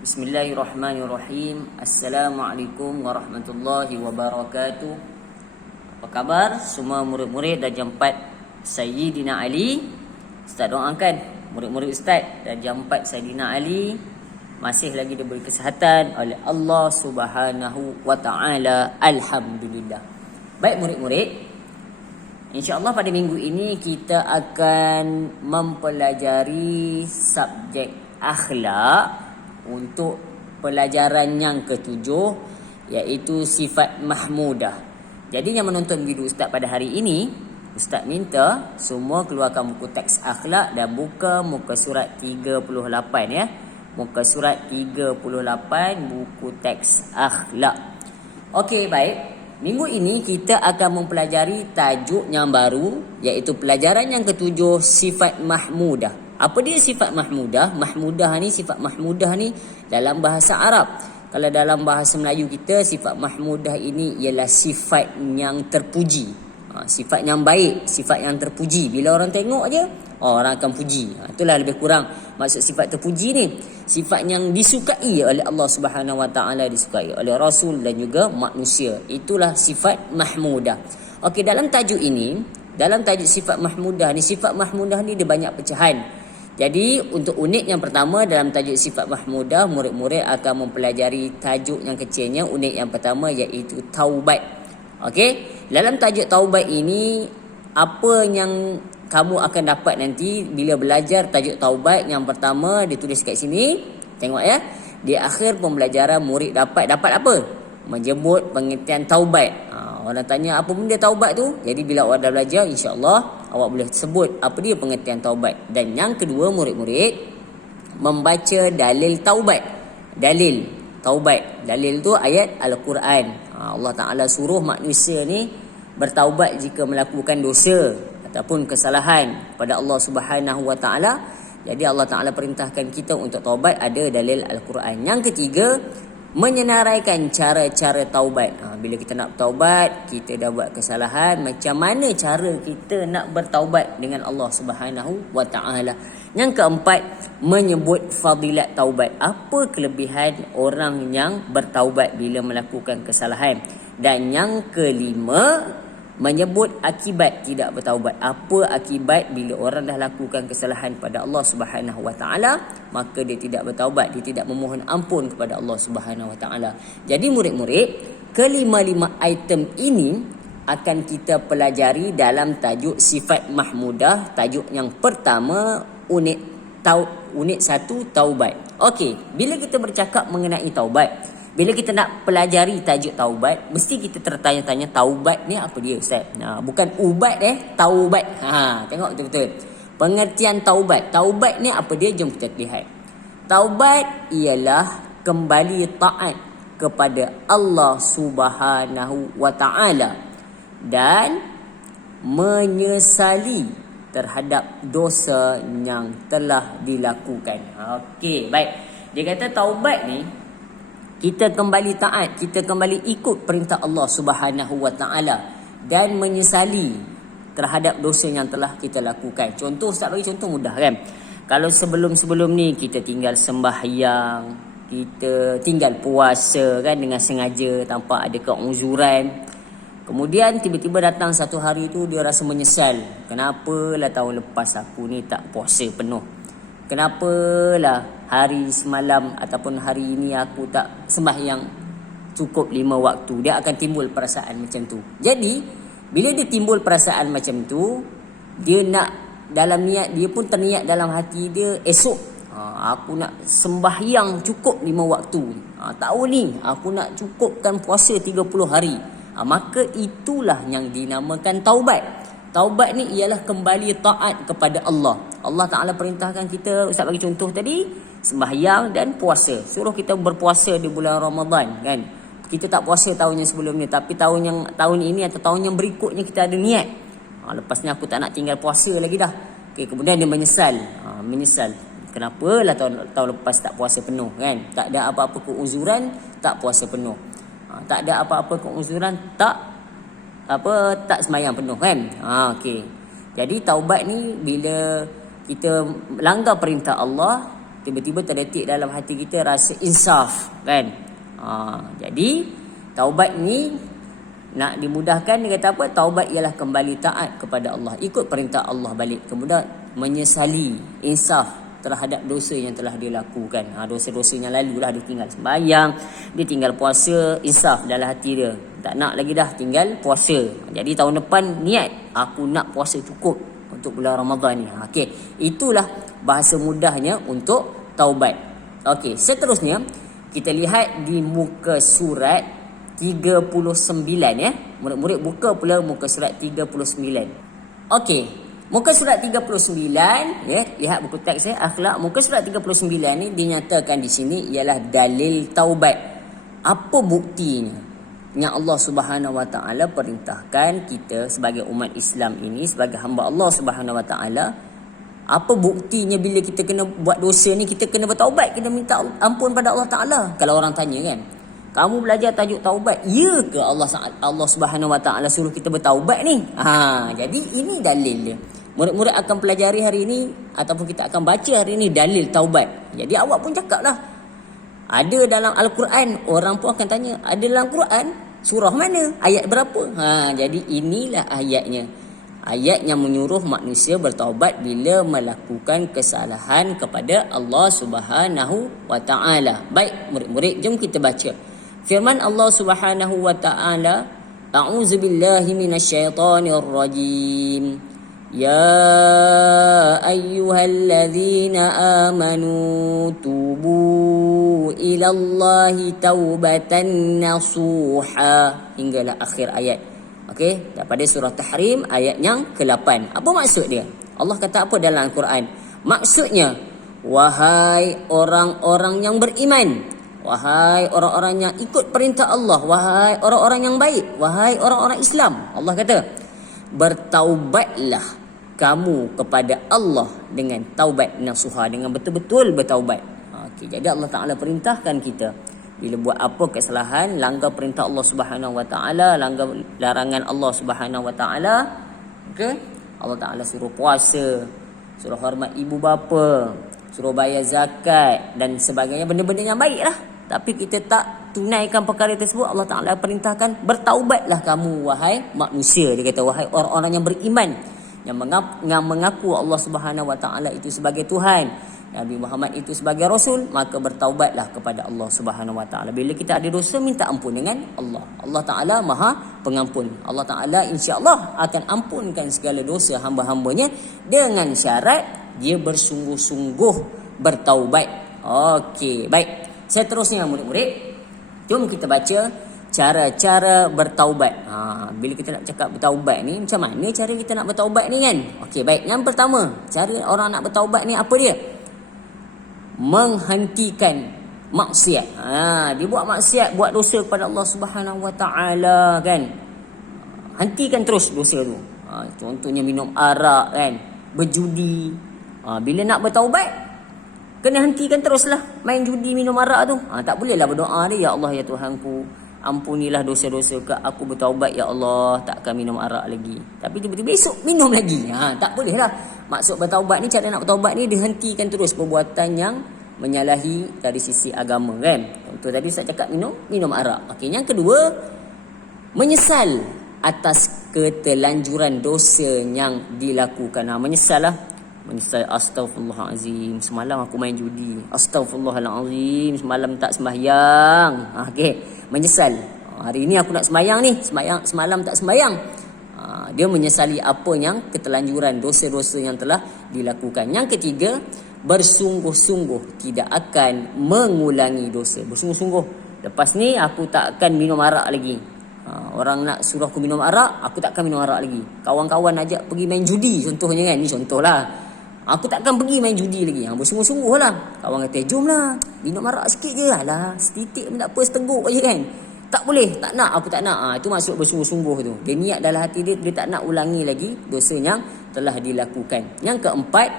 Bismillahirrahmanirrahim. Assalamualaikum warahmatullahi wabarakatuh. Apa khabar semua murid-murid darjah 4 Sayyidina Ali? Ustaz doakan murid-murid Ustaz darjah 4 Sayyidina Ali masih lagi diberi kesihatan oleh Allah Subhanahu wa taala. Alhamdulillah. Baik murid-murid, InsyaAllah pada minggu ini kita akan mempelajari subjek akhlak untuk pelajaran yang ketujuh, iaitu sifat mahmudah. Jadi yang menonton video Ustaz pada hari ini, Ustaz minta semua keluarkan buku teks akhlak dan buka muka surat 38 ya. Muka surat 38 buku teks akhlak. Okey, baik. Minggu ini kita akan mempelajari tajuk yang baru, iaitu pelajaran yang ketujuh, sifat mahmudah. Apa dia sifat mahmudah? Sifat mahmudah ni dalam bahasa Arab. Kalau dalam bahasa Melayu kita, sifat mahmudah ini ialah sifat yang terpuji. Sifat yang baik, sifat yang terpuji. Bila orang tengok je, orang akan puji. Itulah lebih kurang maksud sifat terpuji ni. Sifat yang disukai oleh Allah Subhanahu Wa Taala, disukai oleh Rasul dan juga manusia. Itulah sifat mahmudah. Okey, dalam tajuk ini, dalam tajuk sifat mahmudah ni dia banyak pecahan. Jadi untuk unit yang pertama dalam tajuk sifat mahmudah, murid-murid akan mempelajari tajuk yang kecilnya. Unit yang pertama iaitu taubat. Okey, dalam tajuk taubat ini, apa yang kamu akan dapat nanti bila belajar tajuk taubat? Yang pertama ditulis kat sini, tengok ya. Di akhir pembelajaran murid dapat apa? Menyebut pengertian taubat. Orang tanya apa benda taubat tu? Jadi bila awak dah belajar, insya-Allah awak boleh sebut apa dia pengertian taubat. Dan yang kedua, murid-murid membaca dalil taubat. Dalil taubat. Dalil tu ayat Al-Quran. Allah Taala suruh manusia ni bertaubat jika melakukan dosa ataupun kesalahan pada Allah Subhanahu Wa Taala. Jadi Allah Taala perintahkan kita untuk taubat, ada dalil Al-Quran. Yang ketiga, menyenaraikan cara-cara taubat. Bila kita nak bertaubat, kita dah buat kesalahan, macam mana cara kita nak bertaubat dengan Allah Subhanahu Wa Taala. Yang keempat, menyebut fadilat taubat. Apa kelebihan orang yang bertaubat bila melakukan kesalahan. Dan yang kelima, menyebut akibat tidak bertaubat. Apa akibat bila orang dah lakukan kesalahan pada Allah Subhanahu Wa Taala, maka dia tidak bertaubat, dia tidak memohon ampun kepada Allah Subhanahu Wa Taala. Jadi murid-murid, kelima-lima item ini akan kita pelajari dalam tajuk sifat mahmudah. Tajuk yang pertama, unit 1, taubat. Okey, bila kita bercakap mengenai taubat, bila kita nak pelajari tajuk taubat, mesti kita tertanya-tanya, taubat ni apa dia Ustaz? Bukan ubat taubat. Tengok betul-betul. Pengertian taubat. Taubat ni apa dia? Jom kita lihat. Taubat ialah kembali taat kepada Allah Subhanahu Wa Taala dan menyesali terhadap dosa yang telah dilakukan. Okey, baik. Dia kata taubat ni, kita kembali taat, kita kembali ikut perintah Allah Subhanahu Wa Taala dan menyesali terhadap dosa yang telah kita lakukan. Contoh, Ustaz bagi contoh mudah kan. Kalau sebelum-sebelum ni kita tinggal sembahyang, kita tinggal puasa kan dengan sengaja tanpa ada keuzuran. Kemudian tiba-tiba datang satu hari tu dia rasa menyesal. Kenapalah tahun lepas aku ni tak puasa penuh? Kenapalah hari semalam ataupun hari ini aku tak sembahyang cukup 5 waktu? Dia akan timbul perasaan macam tu. Jadi bila dia timbul perasaan macam tu, dia nak, dalam niat dia pun terniat dalam hati dia, esok aku nak sembahyang cukup 5 waktu. Tahun ni aku nak cukupkan puasa 30 hari. Maka itulah yang dinamakan taubat. Taubat ni ialah kembali taat kepada Allah. Allah Ta'ala perintahkan kita, Ustaz bagi contoh tadi, sembahyang dan puasa. Suruh kita berpuasa di bulan Ramadan kan. Kita tak puasa tahun yang sebelum ni, tapi tahun ini atau tahun yang berikutnya kita ada niat. Lepas ni aku tak nak tinggal puasa lagi dah. Okay, kemudian dia menyesal. Menyesal. Kenapalah tahun lepas tak puasa penuh kan. Tak ada apa-apa keuzuran, tak puasa penuh. Tak ada apa-apa keuzuran, tak sembahyang penuh kan. Okey. Jadi taubat ni bila kita langgar perintah Allah, tiba-tiba terdetik dalam hati kita rasa insaf, kan? Jadi taubat ni nak dimudahkan, dia kata apa? Taubat ialah kembali taat kepada Allah, ikut perintah Allah balik, kemudian menyesali, insaf terhadap dosa yang telah dia lakukan. Dosa-dosa yang lalu lah, dia tinggal sembahyang, dia tinggal puasa, insaf dalam hati dia, tak nak lagi dah tinggal puasa. Jadi tahun depan niat, aku nak puasa cukup untuk bulan Ramadan ni. Okey, itulah bahasa mudahnya untuk taubat. Okey, seterusnya kita lihat di muka surat 39 ya. Murid-murid buka pula muka surat 39. Okey, muka surat 39 ya, lihat buku teks akhlak. Muka surat 39 ni dinyatakan di sini ialah dalil taubat. Apa buktinya? Yang Allah Subhanahu Wa Taala perintahkan kita sebagai umat Islam ini, sebagai hamba Allah Subhanahu Wa Taala, apa buktinya bila kita kena buat dosa ni, kita kena bertaubat, kena minta ampun pada Allah Taala. Kalau orang tanya kan, kamu belajar tajuk taubat, ya ke Allah Subhanahu Wa Taala suruh kita bertaubat ni? Jadi ini dalil dia. Murid-murid akan pelajari hari ini ataupun kita akan baca hari ini dalil taubat. Jadi awak pun cakaplah, ada dalam Al-Quran. Orang pun akan tanya, ada dalam Quran surah mana, ayat berapa? Jadi inilah ayatnya. Ayat yang menyuruh manusia bertaubat bila melakukan kesalahan kepada Allah Subhanahu Wa Taala. Baik murid-murid, jom kita baca firman Allah Subhanahu Wa Taala. A'udzubillahi minasyaitonir rajim. Ya ayyuhalladzina amanu tubu ilallahi taubatan nasuha, hinggalah akhir ayat. Okey, daripada surah Tahrim ayat yang ke-8. Apa maksud dia? Allah kata apa dalam Al-Quran? Maksudnya, wahai orang-orang yang beriman, wahai orang-orang yang ikut perintah Allah, wahai orang-orang yang baik, wahai orang-orang Islam. Allah kata, bertaubatlah kamu kepada Allah dengan taubat nasuha, dengan betul-betul bertaubat. Okey, jadi Allah Taala perintahkan kita bila buat apa kesalahan, langgar perintah Allah Subhanahu Wa Taala, langgar larangan Allah Subhanahu Wa Taala, okey, Allah Taala suruh puasa, suruh hormat ibu bapa, suruh bayar zakat dan sebagainya, benda-benda yang baiklah. Tapi kita tak tunaikan perkara tersebut, Allah Taala perintahkan bertaubatlah kamu wahai manusia. Dia kata wahai orang-orang yang beriman, yang mengaku Allah Subhanahu Wa Taala itu sebagai Tuhan, Nabi Muhammad itu sebagai Rasul, maka bertaubatlah kepada Allah Subhanahu Wa Taala. Bila kita ada dosa, minta ampun dengan Allah. Allah Taala Maha Pengampun. Allah Taala insya-Allah akan ampunkan segala dosa hamba-hambanya dengan syarat dia bersungguh-sungguh bertaubat. Okey, baik. Seterusnya murid-murid, jom kita baca cara-cara bertaubat. Bila kita nak cakap bertaubat ni, macam mana cara kita nak bertaubat ni kan? Okey, baik. Yang pertama, cara orang nak bertaubat ni apa dia? Menghentikan maksiat. Dia buat maksiat, buat dosa kepada Allah Subhanahu Wa Taala kan. Hentikan terus dosa tu. Contohnya minum arak kan, berjudi. Bila nak bertaubat, kena hentikan teruslah main judi, minum arak tu. Tak bolehlah berdoa dia, ya Allah ya Tuhanku, ampunilah dosa-dosa ke, aku bertaubat ya Allah, tak akan minum arak lagi. Tapi tiba-tiba esok minum lagi. Tak bolehlah. Maksud bertaubat ni, cara nak bertaubat ni, dihentikan terus perbuatan yang menyalahi dari sisi agama kan. Contoh tadi saya cakap minum arak. Okey, yang kedua, menyesal atas ketelanjuran dosa yang dilakukan. Menyesal lah. Menyesal, astaghfirullahalazim, semalam aku main judi. Astaghfirullahalazim, semalam tak sembahyang. Okey, menyesal. Hari ni aku nak sembahyang ni, semalam tak sembahyang. Dia menyesali apa yang ketelanjuran dosa-dosa yang telah dilakukan. Yang ketiga, bersungguh-sungguh tidak akan mengulangi dosa. Bersungguh-sungguh, lepas ni aku tak akan minum arak lagi. Orang nak suruh aku minum arak, aku tak akan minum arak lagi. Kawan-kawan ajak pergi main judi contohnya kan, ni contoh lah, aku tak akan pergi main judi lagi. Bersungguh-sungguh lah. Kawan kata, jom lah minum arak sikit je. Alah, setitik pun tak apa, seteguk je kan. Tak boleh, tak nak, aku tak nak. Itu maksud bersungguh-sungguh tu. Dia niat dalam hati dia, dia tak nak ulangi lagi dosa yang telah dilakukan. Yang keempat,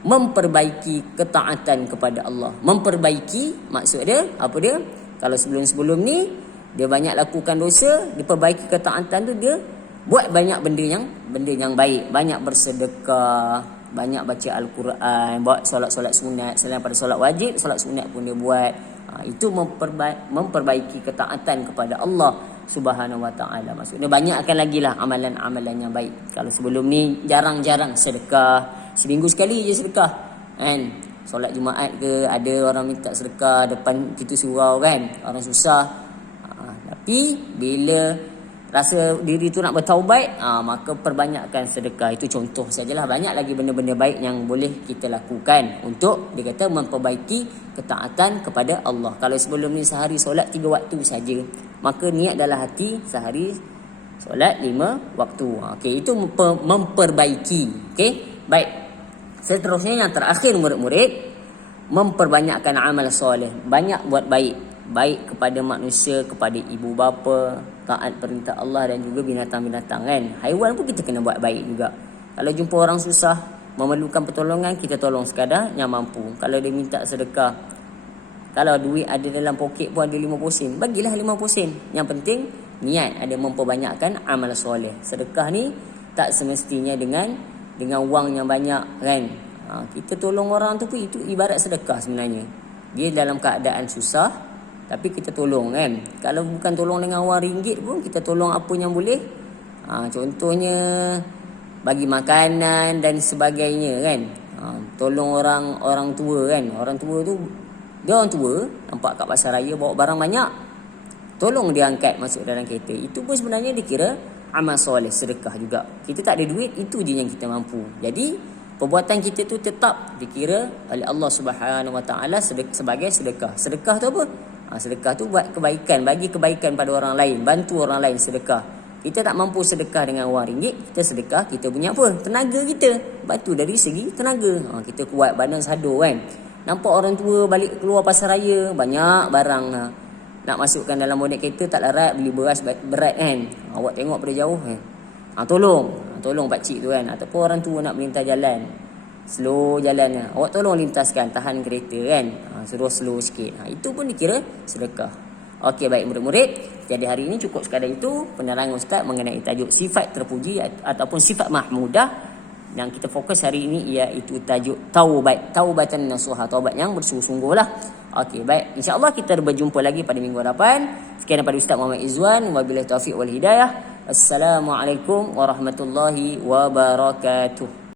memperbaiki ketaatan kepada Allah. Memperbaiki, maksud dia, apa dia? Kalau sebelum-sebelum ni, dia banyak lakukan dosa, dia perbaiki ketaatan tu, dia buat banyak benda yang baik. Banyak bersedekah, banyak baca Al-Quran, buat solat-solat sunat. Selain pada solat wajib, solat sunat pun dia buat. Itu memperbaiki ketaatan kepada Allah Subhanahu Wa Taala. Maksudnya banyakkan lagi lah amalan-amalan yang baik. Kalau sebelum ni jarang-jarang sedekah, seminggu sekali je sedekah, kan? Solat Jumaat ke ada orang minta sedekah depan pintu surau, kan, orang susah. Tapi bila rasa diri tu nak bertaubat, maka perbanyakkan sedekah. Itu contoh sajalah. Banyak lagi benda-benda baik yang boleh kita lakukan untuk, dia kata, memperbaiki ketaatan kepada Allah. Kalau sebelum ni sehari solat 3 waktu saja, maka niat dalam hati sehari solat 5 waktu. Okey, itu memperbaiki. Okey, baik. Seterusnya yang terakhir murid-murid, memperbanyakkan amal soleh. Banyak buat baik. Baik kepada manusia, kepada ibu bapa, taat perintah Allah dan juga binatang-binatang, kan. Haiwan pun kita kena buat baik juga. Kalau jumpa orang susah, memerlukan pertolongan, kita tolong sekadar yang mampu. Kalau dia minta sedekah, kalau duit ada dalam poket pun ada 50 sen, bagilah 50 sen. Yang penting niat ada memperbanyakkan amal soleh. Sedekah ni tak semestinya dengan wang yang banyak, kan. Kita tolong orang tu pun itu ibarat sedekah sebenarnya. Dia dalam keadaan susah, tapi kita tolong, kan. Kalau bukan tolong dengan wang ringgit pun, kita tolong apa yang boleh. Contohnya bagi makanan dan sebagainya, kan. Tolong orang tua, kan. Orang tua tu, dia orang tua nampak kat pasar raya bawa barang banyak, tolong dia angkat masuk dalam kereta. Itu pun sebenarnya dikira amal soleh, sedekah juga. Kita tak ada duit, itu je yang kita mampu. Jadi perbuatan kita tu tetap dikira oleh Allah Subhanahu Wa Taala sebagai sedekah. Sedekah tu apa? Sedekah tu buat kebaikan, bagi kebaikan pada orang lain, bantu orang lain, sedekah. Kita tak mampu sedekah dengan wang ringgit, kita sedekah kita punya apa? Tenaga kita. Bantu dari segi tenaga. Kita kuat badan sado, kan. Nampak orang tua balik keluar pasar raya, banyak barang, nak masukkan dalam bonet kereta tak larat, beli beras berat, kan. Awak tengok pada jauh, kan. Tolong pakcik tu, kan. Ataupun orang tua nak melintas jalan, slow jalannya, awak tolong lintaskan, tahan kereta, kan. Suruh slow sikit. Itu pun dikira sedekah. Okey, baik murid-murid, jadi hari ini cukup sekadar itu penerangan Ustaz mengenai tajuk sifat terpuji ataupun sifat mahmudah. Yang kita fokus hari ini iaitu tajuk taubatan nasuha, taubat yang bersungguh-sungguh lah. Okey, baik, insya-Allah kita berjumpa lagi pada minggu depan. Sekian daripada Ustaz Muhammad Izwan, wabillahi taufiq wal hidayah. Assalamualaikum warahmatullahi wabarakatuh.